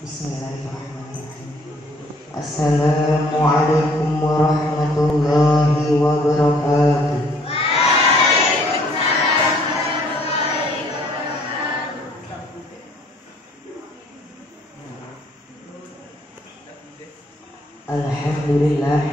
Bismillahirrahmanirrahim. Assalamualaikum warahmatullahi wabarakatuh. Alhamdulillah.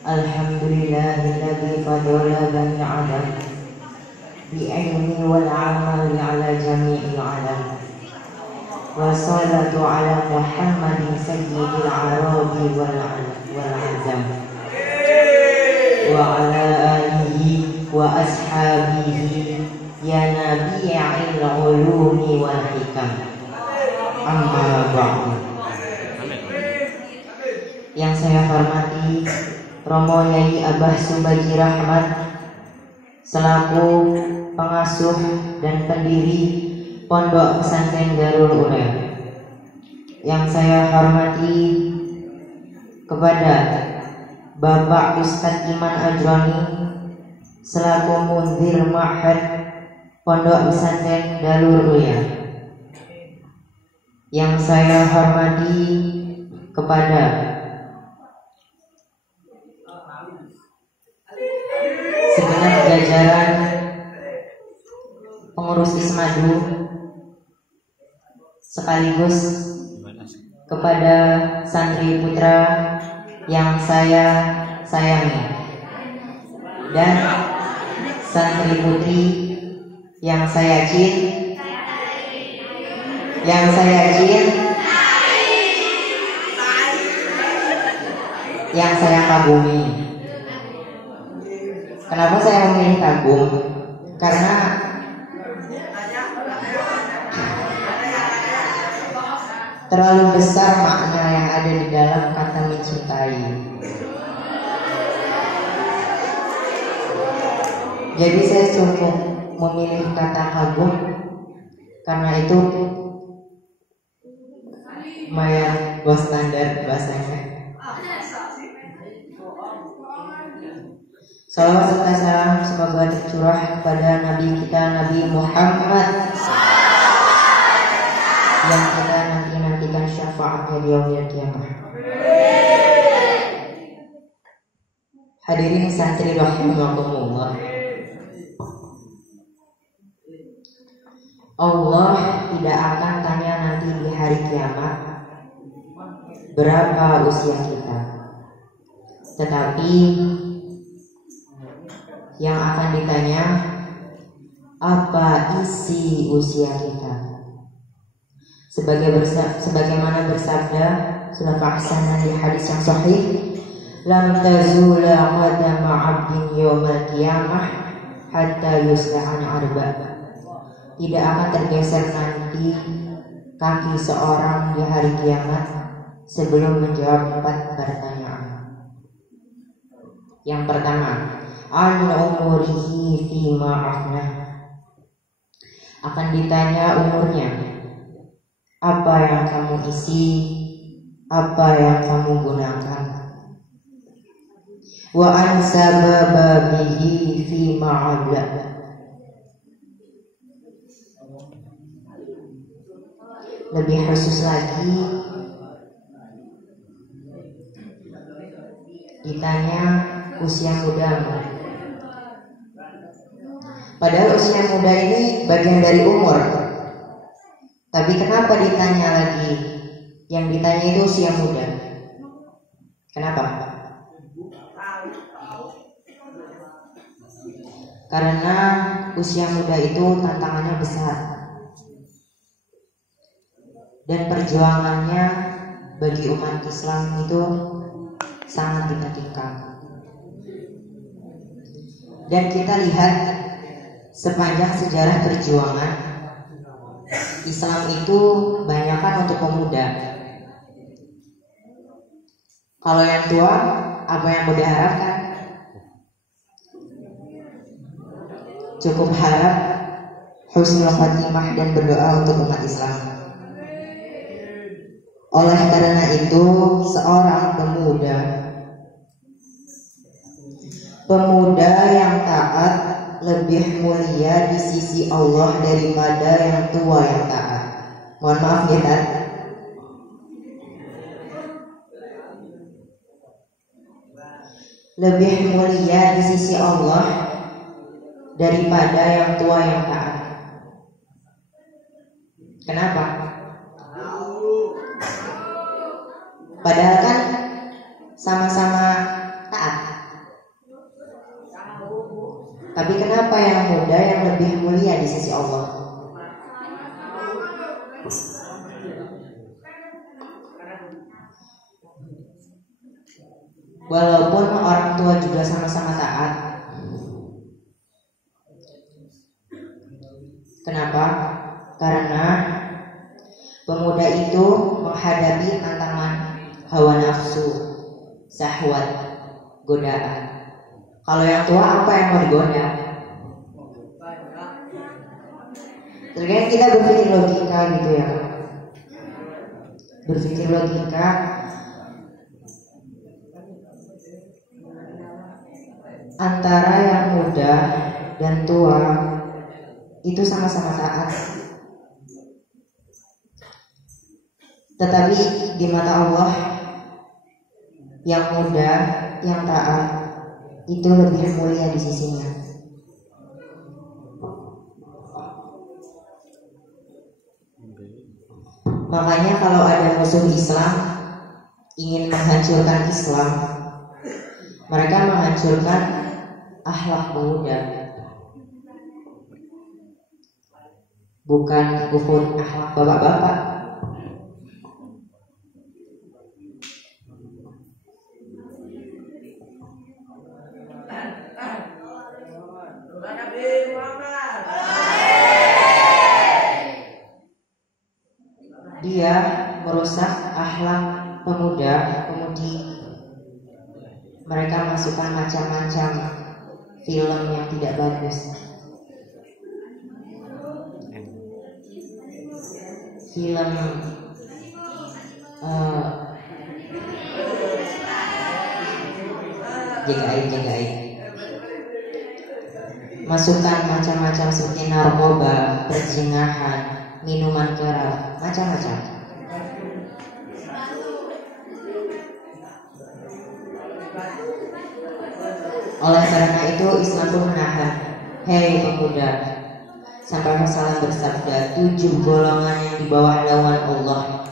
Alhamdulillahilladzi fadala bani Adam bi'ilmi wal amali ala jami'il alam. Wassalatu ala Muhammadin sayyidil arabi wal azam wa ala alihi wa ashabihi ya nabi'il ulumi wal hikam. Amma ba'du. Yang saya hormati Romo Yai Abah Subaghi Rahmat selaku pengasuh dan pendiri Pondok Pesantren Darul Ureah. Yang saya hormati kepada Bapak Ustadz Iman Ajroni selaku Munzir Ma'had Pondok Pesantren Darul Ureah. Yang saya hormati kepada segenap jajaran pengurus Ismadu, sekaligus kepada santri putra yang saya sayangi dan santri putri yang saya cintai, yang saya kagumi. Kenapa saya memilih kagum? Karena terlalu besar makna yang ada di dalam kata mencintai. Jadi saya cukup memilih kata kagum, karena itu lumayan go standar bahasanya. Salawat serta salam semoga tercurah kepada Nabi kita, Nabi Muhammad, yang kita nantikan syafaatnya di yaumil qiyamah. Hadirin santri rahimakumullah. Allah tidak akan tanya nanti di hari kiamat berapa usia kita, tetapi yang akan ditanya apa isi usia kita. Sebagaimana bersabda Sulaiman Ahsan di hadis yang sahih, lam tazula qadama 'abdin yaumal qiyamah hatta yus'ala 'an arba'. Tidak akan tergeser nanti kaki seorang di hari kiamat sebelum menjawab 4 pertanyaan. Yang pertama, an umurihi fima afnah. Akan ditanya umurnya, apa yang kamu isi, apa yang kamu gunakan. Wa an sababihi fima abla. Lebih khusus lagi ditanya usia mudamu. Padahal usia muda ini bagian dari umur. Tapi kenapa ditanya lagi? Yang ditanya itu usia muda. Kenapa? Karena usia muda itu tantangannya besar. Dan perjuangannya bagi umat Islam itu sangat dinantikan. Dan kita lihat sepanjang sejarah perjuangan Islam itu banyakkan untuk pemuda. Kalau yang tua, apa yang muda harapkan? Cukup harap husnul khatimah dan berdoa untuk umat Islam. Oleh karena itu, seorang pemuda yang taat lebih mulia di sisi Allah daripada yang tua yang taat. Mohon maaf ya Tat. Lebih mulia di sisi Allah daripada yang tua yang taat. Kenapa? Padahal kan sama-sama taat. Tapi kenapa yang muda yang lebih mulia di sisi Allah? Walaupun orang tua juga sama-sama taat. Kenapa? Karena pemuda itu menghadapi tantangan hawa nafsu, syahwat, godaan. Kalau yang tua apa yang mau digoda? Terkadang kita berpikir logika gitu ya. Berpikir logika. Antara yang muda dan tua itu sama-sama taat. Tetapi di mata Allah yang muda, yang taat itu lebih mulia di sisinya. Makanya kalau ada musuh Islam ingin menghancurkan Islam, mereka menghancurkan akhlak pemuda, bukan kufur akhlak bapak-bapak. Dia merusak akhlak pemuda-pemudi. Mereka masukkan macam-macam film yang tidak bagus, film jagain, masukkan macam-macam seperti narkoba, perzinahan, minuman keras, macam-macam. Oleh karena itu Islam pun menahan, hei pemuda, sampai Rasulullah bersabda 7 golongan yang di bawah naungan Allah.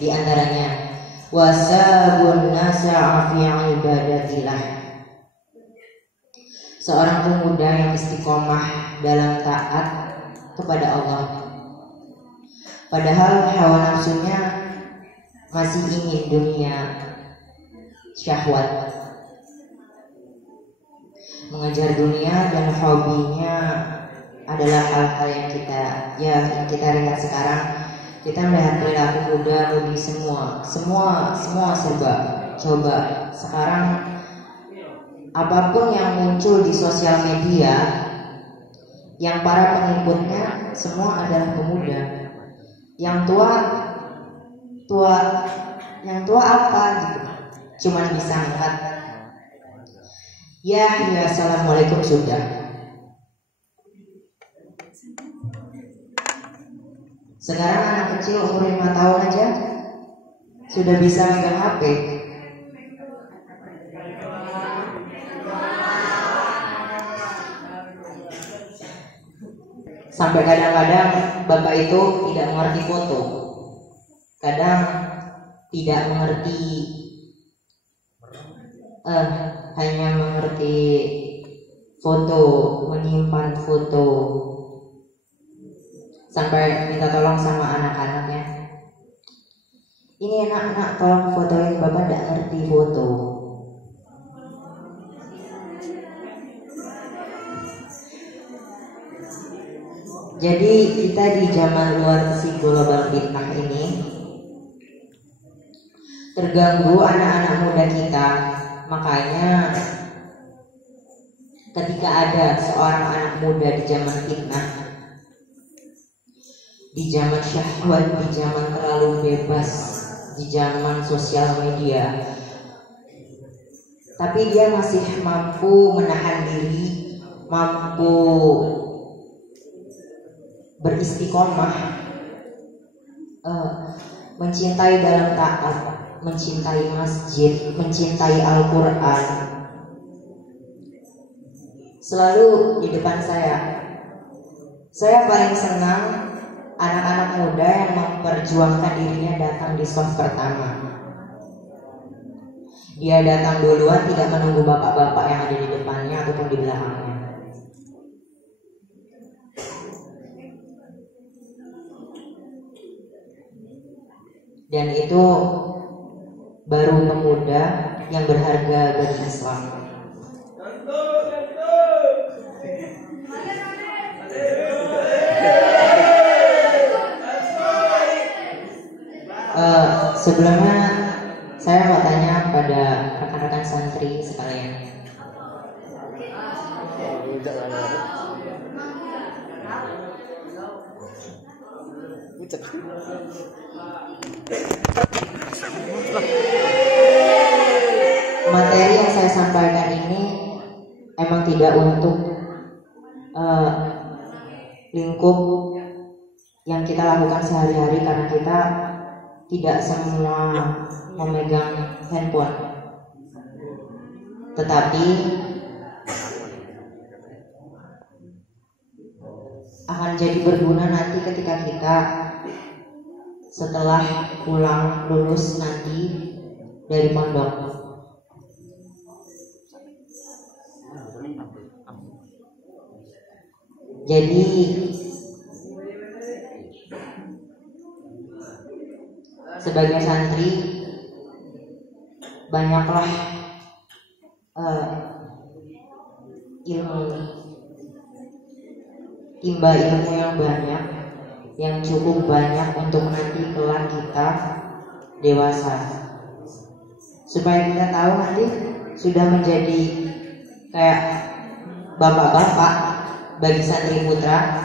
Di antaranya wasabun nasa fi ibadatillah, seorang pemuda yang istiqomah dalam taat kepada Allah. Padahal hawa nafsunya masih ingin dunia, syahwat, mengejar dunia, dan hobinya adalah hal-hal yang kita lihat sekarang. Kita melihat perilaku muda-mudi semua serba coba. Sekarang apapun yang muncul di sosial media, yang para pengikutnya semua adalah pemuda. Yang tua apa gitu, cuman bisa angkat ya assalamualaikum sudah. Sekarang anak kecil umur 5 tahun aja sudah bisa megang HP. Sampai kadang-kadang bapak itu tidak mengerti foto, kadang tidak mengerti, hanya mengerti foto, menyimpan foto, sampai minta tolong sama anak-anaknya. Ini anak-anak tolong fotoin, bapak tidak ngerti foto. Jadi kita di zaman luar si global fitnah ini terganggu anak-anak muda kita. Makanya ketika ada seorang anak muda di zaman fitnah, di zaman syahwat, di zaman terlalu bebas, di zaman sosial media, tapi dia masih mampu menahan diri, mampu beristiqomah, mencintai dalam taat, mencintai masjid, mencintai Al-Quran selalu di depan saya. Saya paling senang anak-anak muda yang memperjuangkan dirinya datang di shaf pertama. Dia datang duluan, tidak menunggu bapak-bapak yang ada di depannya ataupun di belakangnya. Dan itu baru pemuda yang berharga bagi Islam. Sebelumnya saya mau tanya pada rekan-rekan santri sekalian. Materi yang saya sampaikan ini emang tidak untuk lingkup yang kita lakukan sehari-hari, karena kita tidak semua memegang handphone, tetapi akan jadi berguna nanti ketika kita setelah pulang lulus nanti dari pondok. Jadi sebagai santri banyaklah timba ilmu yang banyak, yang cukup banyak untuk nanti kelak kita dewasa, supaya kita tahu nanti sudah menjadi kayak bapak-bapak bagi santri putra.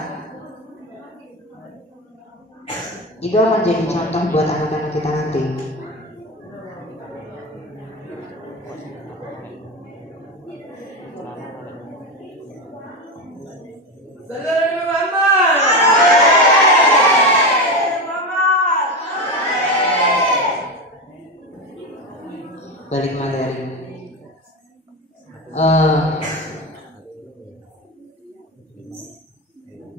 Itu akan jadi contoh buat anak-anak kita nanti. Balik materi.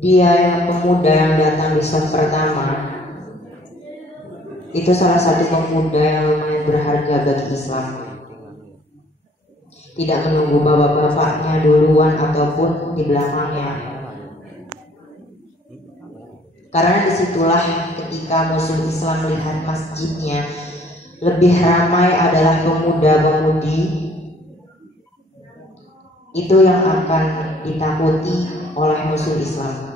Dia yang pemuda yang datang di shaf pertama itu salah satu pemuda yang lumayan berharga bagi Islam. Tidak menunggu bapak-bapaknya duluan ataupun di belakangnya. Karena disitulah ketika musuh Islam melihat masjidnya lebih ramai adalah pemuda-pemudi, itu yang akan ditakuti oleh musuh Islam.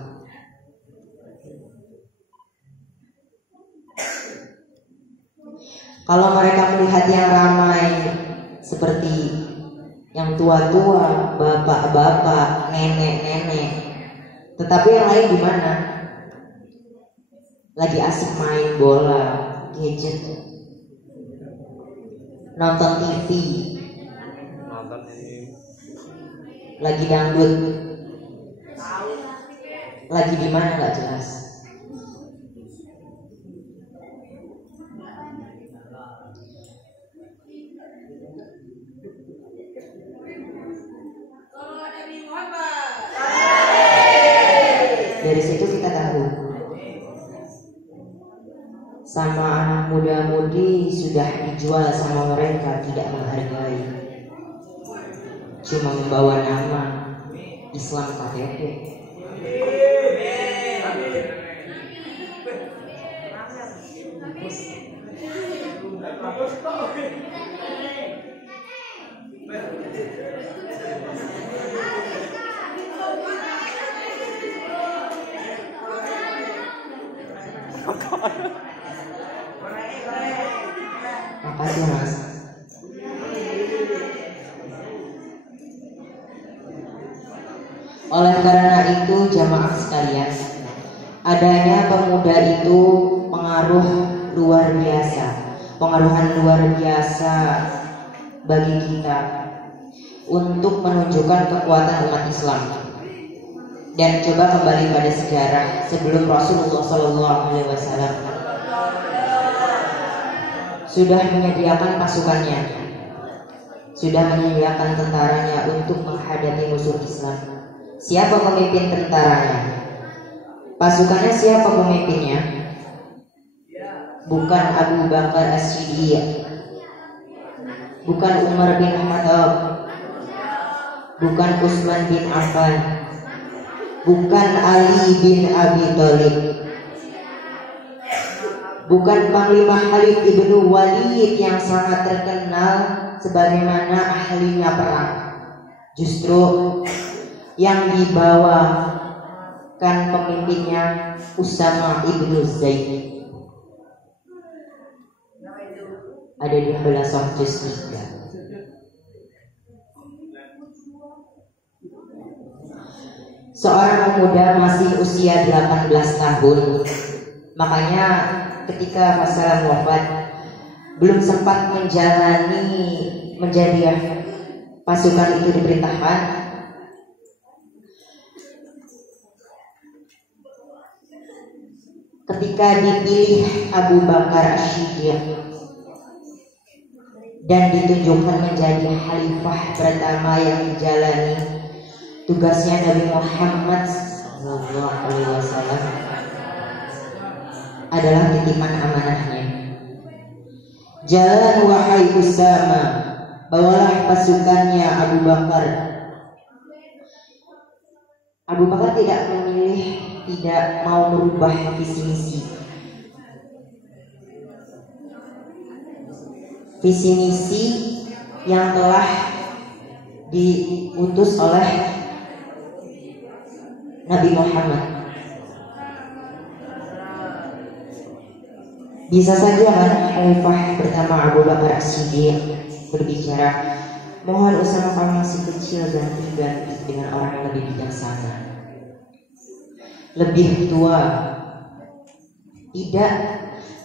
Kalau mereka melihat yang ramai seperti yang tua-tua, bapak-bapak, nenek-nenek, tetapi yang lain di mana? Lagi asik main bola, gadget, nonton TV, lagi dangdut, lagi di mana nggak jelas. Dari situ kita tahu sama anak muda-mudi sudah dijual sama mereka, tidak menghargai, cuma membawa nama Islam KTP. Makasih Mas. Oleh karena itu jamaah sekalian, adanya pemuda itu pengaruh luar biasa, pengaruhan luar biasa bagi kita untuk menunjukkan kekuatan umat Islam. Dan coba kembali pada sejarah sebelum Rasulullah SAW sudah menyediakan pasukannya, sudah menyediakan tentaranya untuk menghadapi musuh Islam. Siapa pemimpin tentaranya? Pasukannya siapa pemimpinnya? Bukan Abu Bakar As-Siddiq, bukan Umar bin Khattab, bukan Utsman bin Affan, bukan Ali bin Abi Thalib, bukan Panglima Khalid ibnu Walid yang sangat terkenal sebagaimana ahlinya perang. Justru yang dibawakan pemimpinnya Usama ibnu Zaid. Ada di belasan juz 3. Seorang pemuda masih usia 18 tahun. Makanya ketika Rasulullah wafat, belum sempat menjadi pasukan itu diperintahkan, ketika dipilih Abu Bakar As-Siddiq dan ditunjukkan menjadi khalifah pertama yang menjalani tugasnya Nabi Muhammad SAW, adalah titipan amanahnya. Jalan wahai Usama, bawalah pasukannya Abu Bakar. Abu Bakar tidak memilih, tidak mau merubah visi misi yang telah diutus oleh Nabi Muhammad. Bisa saja kan khalifah pertama Abu Bakar As-Siddiq berbicara, mohon Usama, kamu masih kecil, ganti dengan orang yang lebih bijaksana, lebih tua. Tidak,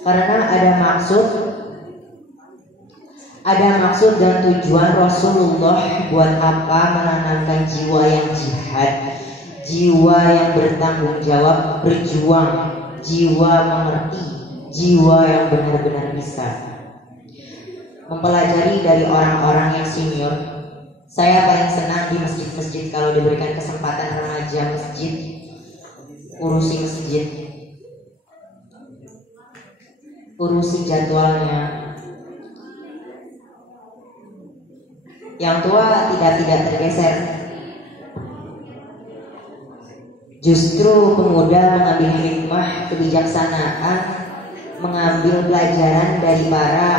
karena ada maksud dan tujuan Rasulullah buat apa menanamkan jiwa yang jihad, jiwa yang bertanggung jawab, berjuang, jiwa mengerti, jiwa yang benar-benar bisa mempelajari dari orang-orang yang senior. Saya paling senang di masjid-masjid kalau diberikan kesempatan remaja masjid, urusi masjid, urusi jadwalnya. Yang tua tidak tergeser. Justru pemuda mengambil hikmah, kebijaksanaan, mengambil pelajaran dari para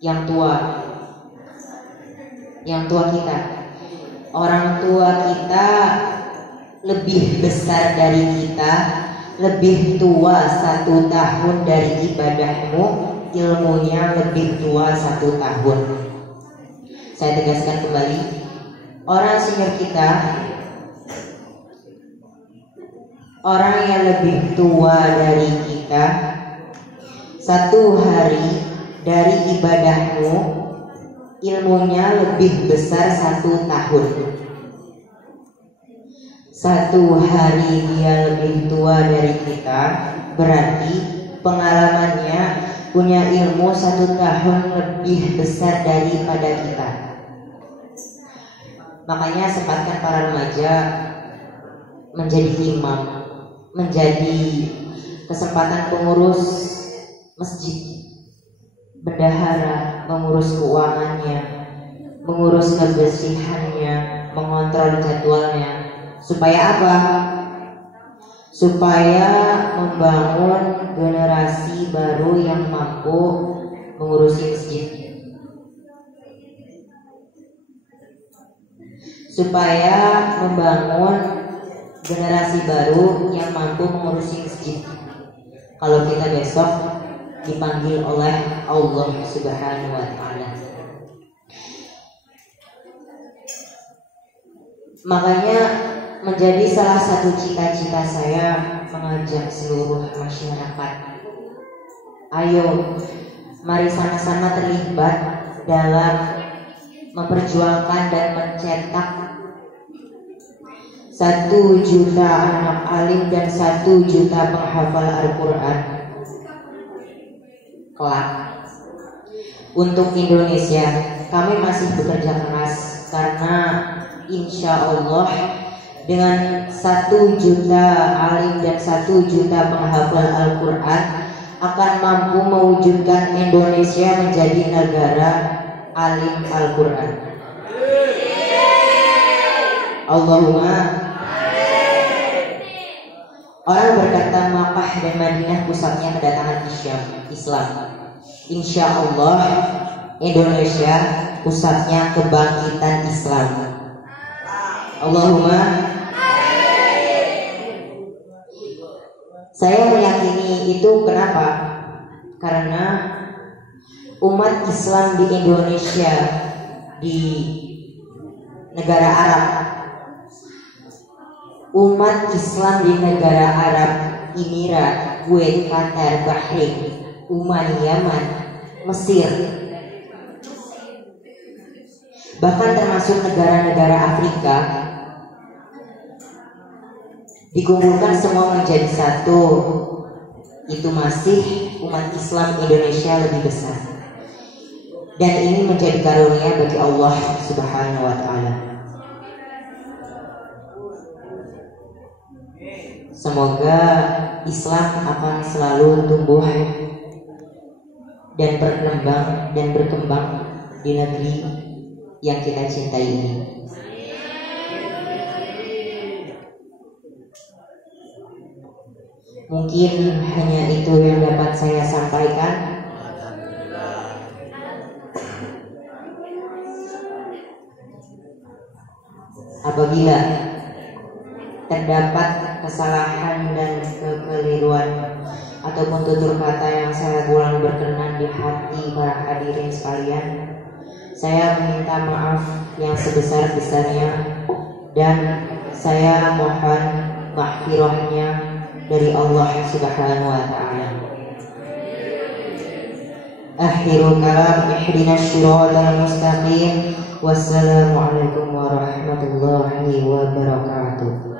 yang tua kita. Orang tua kita lebih besar dari kita, lebih tua 1 tahun dari ibadahmu, ilmunya lebih tua 1 tahun. Saya tegaskan kembali, orang senior kita, orang yang lebih tua dari kita, 1 hari dari ibadahmu, ilmunya lebih besar 1 tahun. 1 hari dia lebih tua dari kita, berarti pengalamannya, punya ilmu 1 tahun lebih besar daripada kita. Makanya sempatkan para remaja menjadi imam, menjadi kesempatan pengurus masjid, bendahara, mengurus keuangannya, mengurus kebersihannya, mengontrol jadwalnya. Supaya apa? Supaya membangun generasi baru yang mampu mengurusi masjid, supaya membangun generasi baru yang mampu mengurusi masjid. Kalau kita besok dipanggil oleh Allah Subhanahu wa Ta'ala. Makanya menjadi salah satu cita-cita saya mengajak seluruh masyarakat, ayo mari sama-sama terlibat dalam memperjuangkan dan mencetak 1 juta anak alim dan 1 juta penghafal Al-Quran. kelak. Untuk Indonesia, kami masih bekerja keras karena insya Allah dengan 1 juta alim dan 1 juta penghafal Al-Quran akan mampu mewujudkan Indonesia menjadi negara alim Al-Quran. Allahumma. Orang berkata Makkah dan Madinah pusatnya kedatangan Islam. Insya Allah Indonesia pusatnya kebangkitan Islam. Allahumma. Saya meyakini itu kenapa? Karena umat Islam di Indonesia, di negara Arab, umat Islam di negara Arab, Emirat, Kuwait, Qatar, Bahrain, Oman, Yaman, Mesir, bahkan termasuk negara-negara Afrika, dikumpulkan semua menjadi satu, itu masih umat Islam Indonesia lebih besar. Dan ini menjadi karunia bagi Allah Subhanahu wa Ta'ala. Semoga Islam akan selalu tumbuh dan berkembang di negeri yang kita cintai ini. Mungkin hanya itu yang dapat saya sampaikan. Apabila terdapat kesalahan dan kekeliruan ataupun tutur kata yang saya kurang berkenan di hati para hadirin sekalian, saya meminta maaf yang sebesar-besarnya dan saya mohon maghfirahnya dari Allah Subhanahu wa Ta'ala. Akhirul kalam, ihdinas shiratal mustaqim. Wassalamualaikum warahmatullahi wabarakatuh.